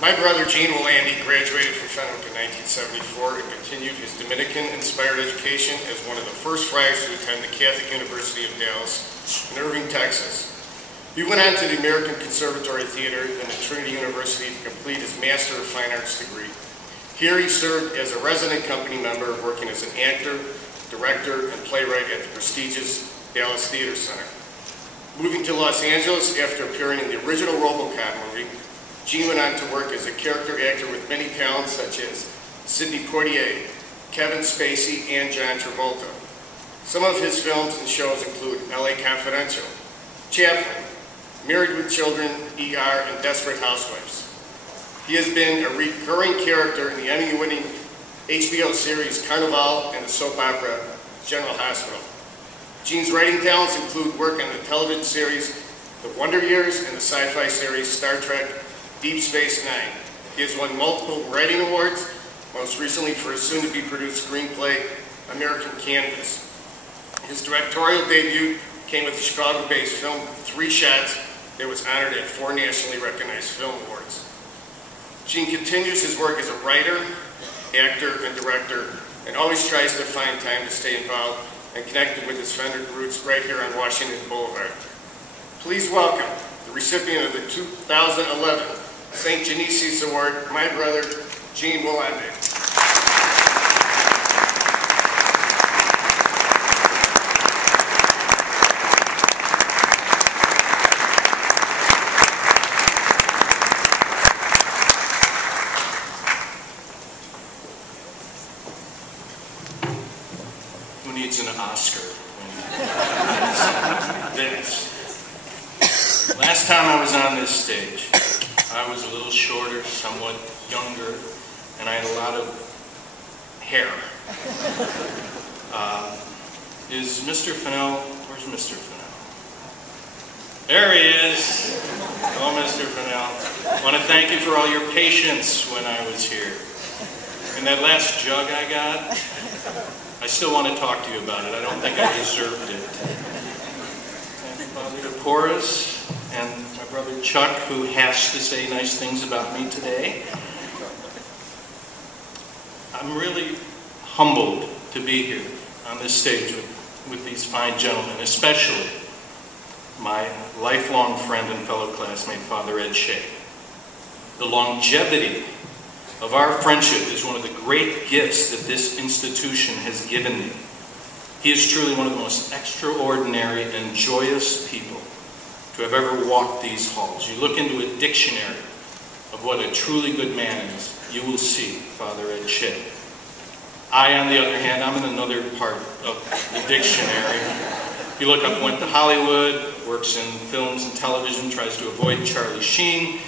My brother, Gene Wolande, graduated from Fenwick in 1974 and continued his Dominican-inspired education as one of the first friars to attend the Catholic University of Dallas in Irving, Texas. He went on to the American Conservatory Theater and the Trinity University to complete his Master of Fine Arts degree. Here he served as a resident company member, working as an actor, director, and playwright at the prestigious Dallas Theater Center. Moving to Los Angeles after appearing in the original RoboCop movie, Gene went on to work as a character actor with many talents such as Sidney Poitier, Kevin Spacey, and John Travolta. Some of his films and shows include LA Confidential, Chaplin, Married with Children, ER, and Desperate Housewives. He has been a recurring character in the Emmy-winning HBO series Carnival and the soap opera General Hospital. Gene's writing talents include work on the television series The Wonder Years and the sci-fi series Star Trek Deep Space Nine. He has won multiple writing awards, most recently for his soon-to-be-produced screenplay, American Canvas. His directorial debut came with the Chicago-based film Three Shots that was honored at 4 nationally recognized film awards. Gene continues his work as a writer, actor, and director, and always tries to find time to stay involved and connected with his Fenwick roots right here on Washington Boulevard. Please welcome the recipient of the 2011 St. Genesius Award, my brother, Gene Wolande. Who needs an Oscar when this? Last time I was on this stage, I was a little shorter, somewhat younger, and I had a lot of hair. Is Mr. Fennell, where's Mr. Fennell? There he is. Hello, Mr. Fennell. I want to thank you for all your patience when I was here. And that last jug I got, I still want to talk to you about it. I don't think I deserved it. And Father DePorres and my brother Chuck, who has to say nice things about me today. I'm really humbled to be here on this stage with these fine gentlemen, especially my lifelong friend and fellow classmate, Father Ed Shea. The longevity of our friendship is one of the great gifts that this institution has given me. He is truly one of the most extraordinary and joyous people to have ever walked these halls. You look into a dictionary of what a truly good man is, you will see Father Ed Shea. I, on the other hand, I'm in another part of the dictionary. You look up, went to Hollywood, works in films and television, tries to avoid Charlie Sheen.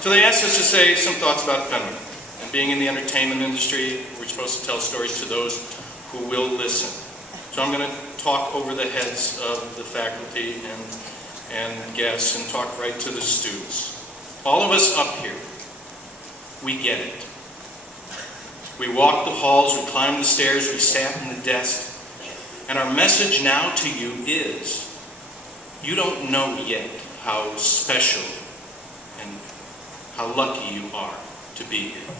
So they asked us to say some thoughts about Fenwick. And being in the entertainment industry, we're supposed to tell stories to those who will listen. So I'm going to talk over the heads of the faculty and guests and talk right to the students. All of us up here, we get it. We walked the halls, we climbed the stairs, we sat in the desk. And our message now to you is, you don't know yet how special and how lucky you are to be here.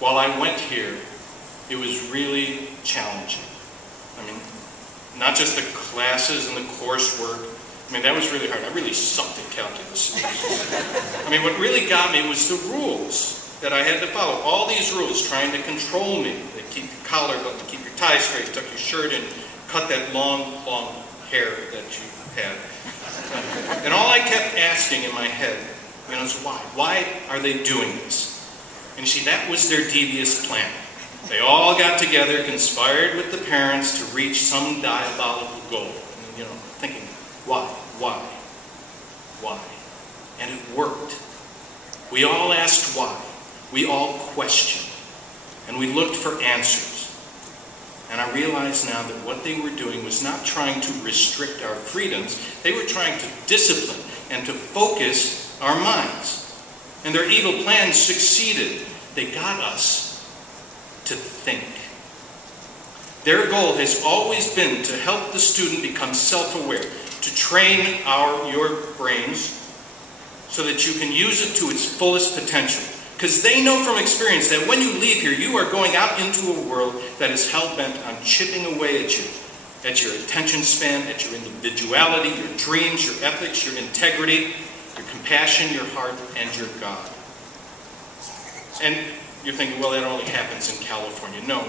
While I went here, it was really challenging. I mean, not just the classes and the coursework. I mean, that was really hard. I really sucked at calculus. I mean, what really got me was the rules that I had to follow. All these rules trying to control me. They keep your collar buttoned, keep your tie straight, tuck your shirt in, cut that long, long hair that you had. And all I kept asking in my head, is why? Why are they doing this? And you see, that was their devious plan. They all got together, conspired with the parents to reach some diabolical goal. And, thinking, why? And it worked. We all asked why. We all questioned. And we looked for answers. And I realize now that what they were doing was not trying to restrict our freedoms. They were trying to discipline and to focus our minds. And their evil plans succeeded. They got us to think. Their goal has always been to help the student become self-aware, to train your brains so that you can use it to its fullest potential. Because they know from experience that when you leave here, you are going out into a world that is hell-bent on chipping away at you, at your attention span, at your individuality, your dreams, your ethics, your integrity, your compassion, your heart, and your God. And you're thinking, well, that only happens in California. No,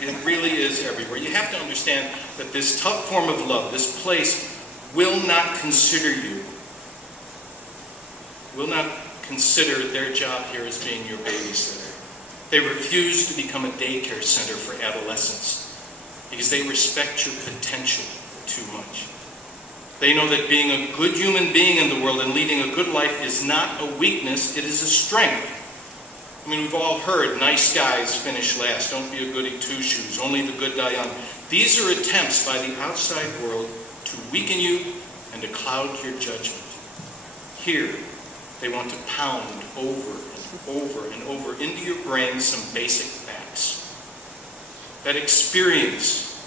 it really is everywhere. You have to understand that this tough form of love, this place, will not consider you, will not consider their job here as being your babysitter. They refuse to become a daycare center for adolescents because they respect your potential too much. They know that being a good human being in the world and leading a good life is not a weakness, it is a strength. I mean, we've all heard, nice guys finish last, don't be a goody two-shoes, only the good die young. These are attempts by the outside world to weaken you and to cloud your judgment. Here, they want to pound over and over and over into your brain some basic facts. That experience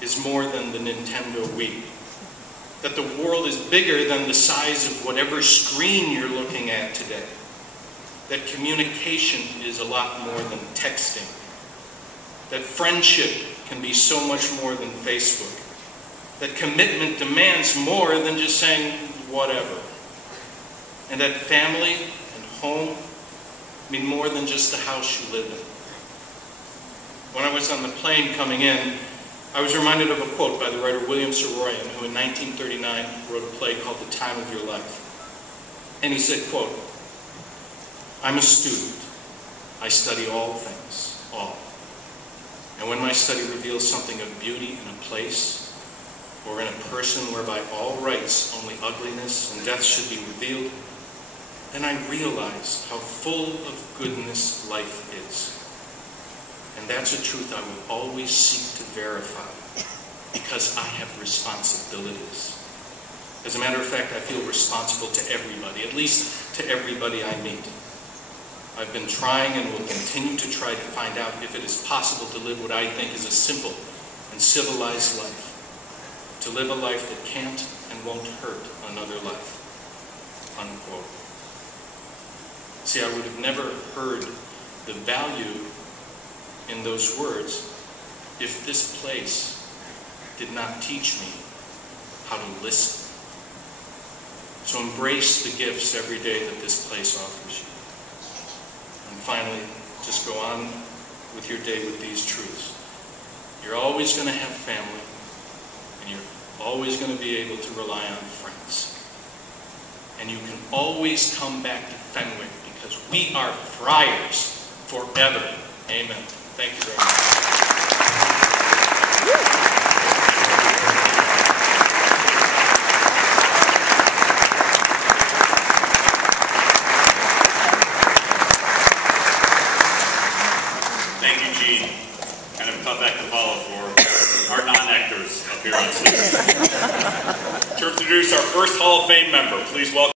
is more than the Nintendo Wii. That the world is bigger than the size of whatever screen you're looking at today. That communication is a lot more than texting. That friendship can be so much more than Facebook. That commitment demands more than just saying whatever. And that family and home mean more than just the house you live in. When I was on the plane coming in, I was reminded of a quote by the writer William Saroyan, who in 1939 wrote a play called The Time of Your Life. And he said, quote, "I'm a student. I study all things, all. And when my study reveals something of beauty in a place or in a person whereby all rights, only ugliness and death should be revealed, then I realize how full of goodness life is. And that's a truth I will always seek to verify because I have responsibilities. As a matter of fact, I feel responsible to everybody, at least to everybody I meet. I've been trying and will continue to try to find out if it is possible to live what I think is a simple and civilized life. To live a life that can't and won't hurt another life." Unquote. See, I would have never heard the value in those words if this place did not teach me how to listen. So embrace the gifts every day that this place offers you. And finally, just go on with your day with these truths. You're always going to have family, and you're always going to be able to rely on friends. And you can always come back to Fenwick because we are friars forever. Amen. Thank you very much. Thank you, Gene. Kind of a tough act to follow for our non-actors up here on stage. To introduce our first Hall of Fame member, please welcome